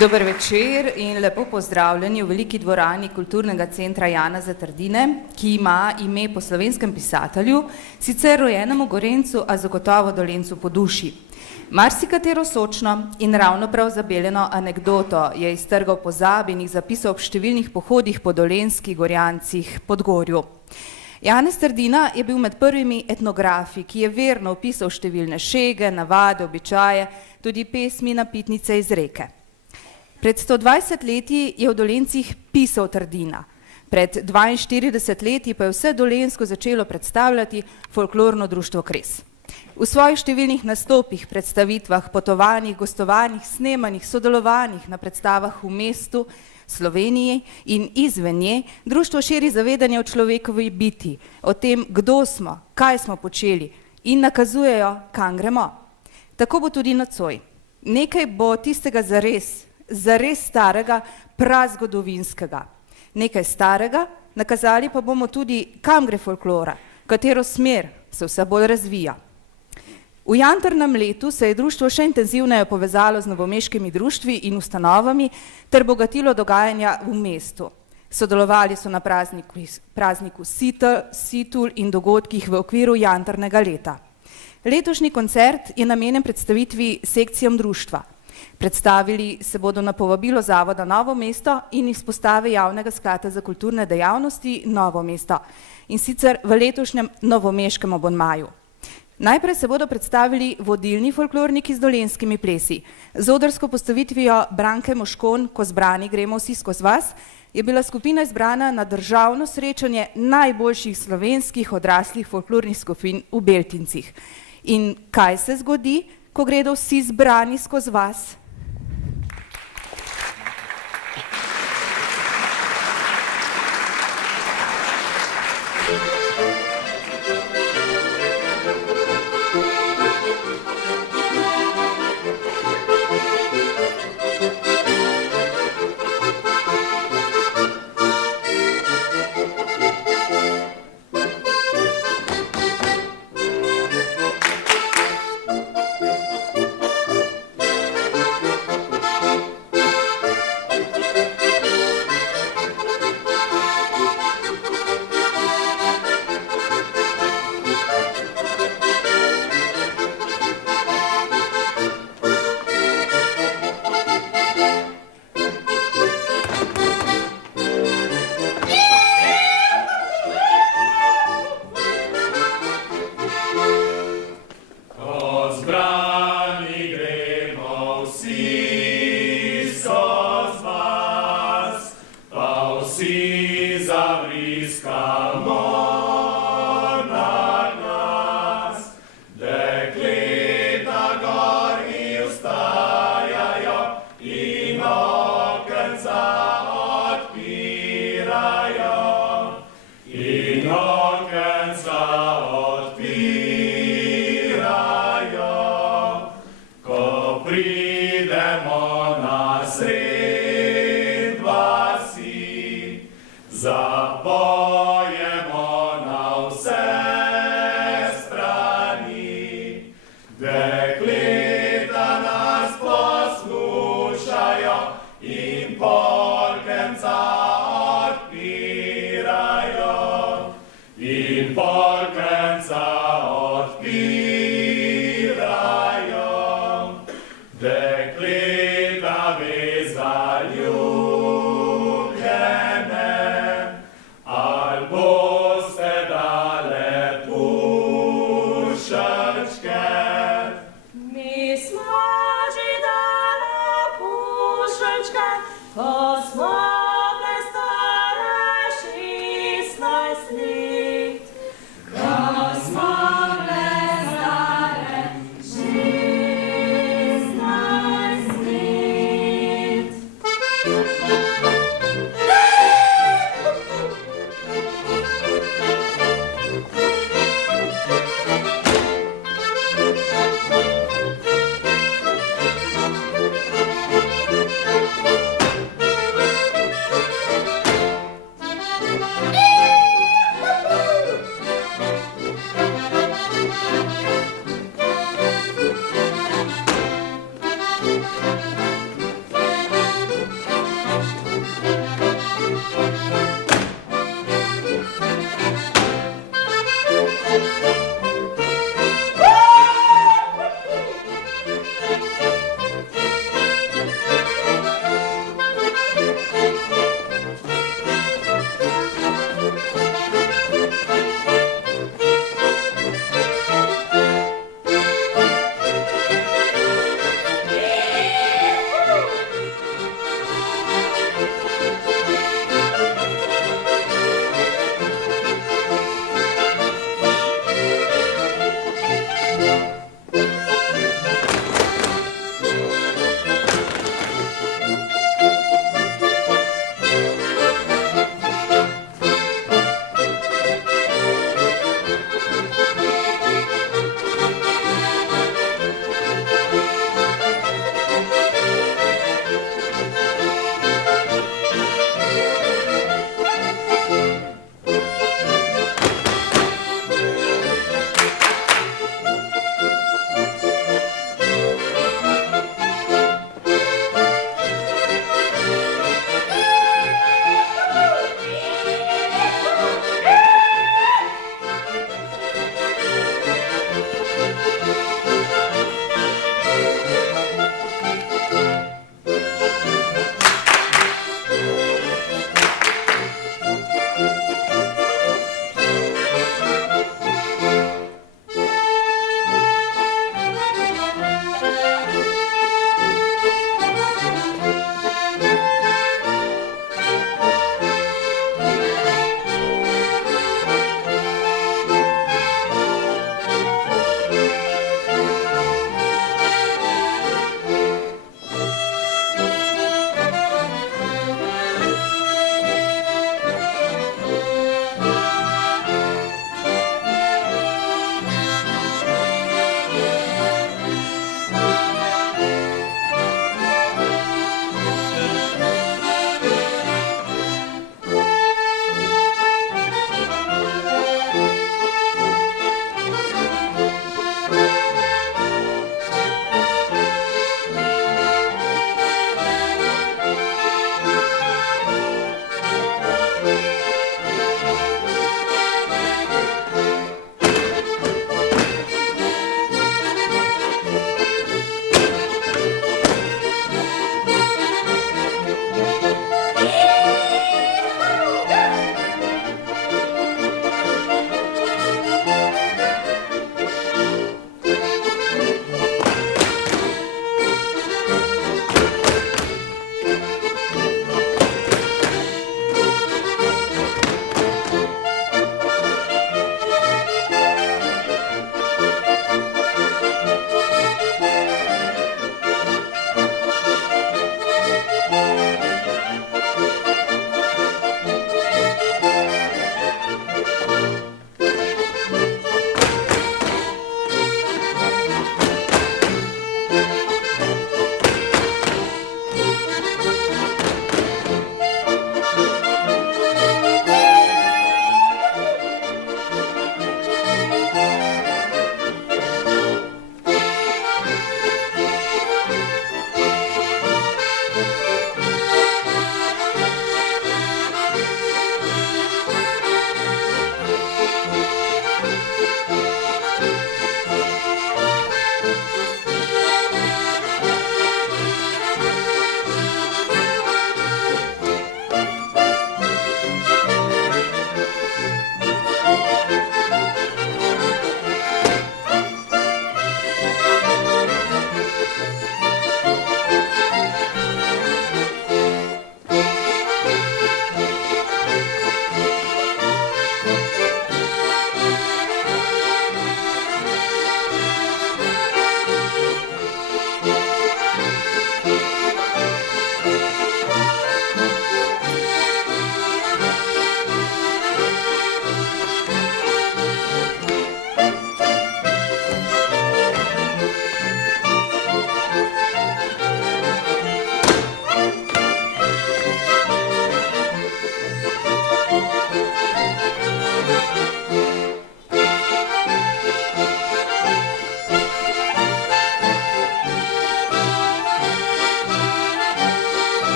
Dober večer in lepo pozdravljeni v veliki dvorani Kulturnega centra Janeza Trdine, ki ima ime po slovenskem pisatelju, sicer rojenemu Gorenjcu, a zagotovo Dolenjcu po duši. Marsikatero sočno in ravno prav zabeljeno anekdoto je iztrgal pozab in jih zapisal ob številnih pohodih po dolenjskih Gorjancih, Podgorju. Janez Trdina je bil med prvimi etnografi, ki je verno opisal številne šege, navade, običaje, tudi pesmi, napitnice iz reke. Pred 120 leti je v Dolencih pisal Trdina. Pred 42 leti pa je vse Dolenjsko začelo predstavljati folklorno društvo Kres. V svojih številnih nastopih, predstavitvah, potovanjih, gostovanjih, snemanjih, sodelovanjih na predstavah v mestu, Sloveniji in izven nje, društvo širi zavedanje o človekovi biti, o tem, kdo smo, kaj smo počeli in nakazujejo, kam gremo. Tako bo tudi nocoj. Nekaj bo tistega zares starega, prazgodovinskega. Nekaj starega, nakazali pa bomo tudi, kam gre folklora, katero smer se vse bolj razvija. V jantarnem letu se je društvo še intenzivneje povezalo z novomeškimi društvi in ustanovami ter bogatilo dogajanja v mestu. Sodelovali so na prazniku Situl in dogodkih v okviru jantarnega leta. Letošnji koncert je namenjen predstavitvi sekcijam društva. Predstavili se bodo na povabilo Zavoda Novo mesto in izpostave Javnega sklada za kulturne dejavnosti Novo mesto, in sicer v letošnjem novomeškem abonmaju. Najprej se bodo predstavili vodilni folklorniki z dolenjskimi plesi. Z odrsko postavitvijo Branke Moškon, Ko zbrani gremo vsi skozi vas, je bila skupina izbrana na državno srečanje najboljših slovenskih odraslih folklornih skupin v Beltincih. In kaj se zgodi, ko gredo vsi zbrani skozi vas? Ko smo